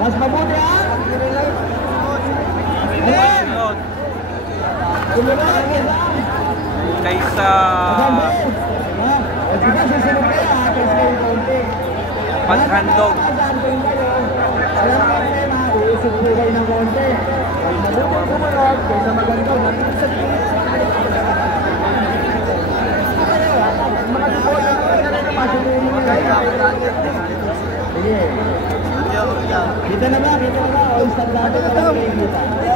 Mas mabuti ha? Kaysa paghandog. Iisip ko kayo ng konti. Mabuti kumunod kaysa magandog. Mga deposit ko na rin masutunin nyo kayo. Sige. Kita na ba? Kita na ba? O isang dati na lang kayo kita.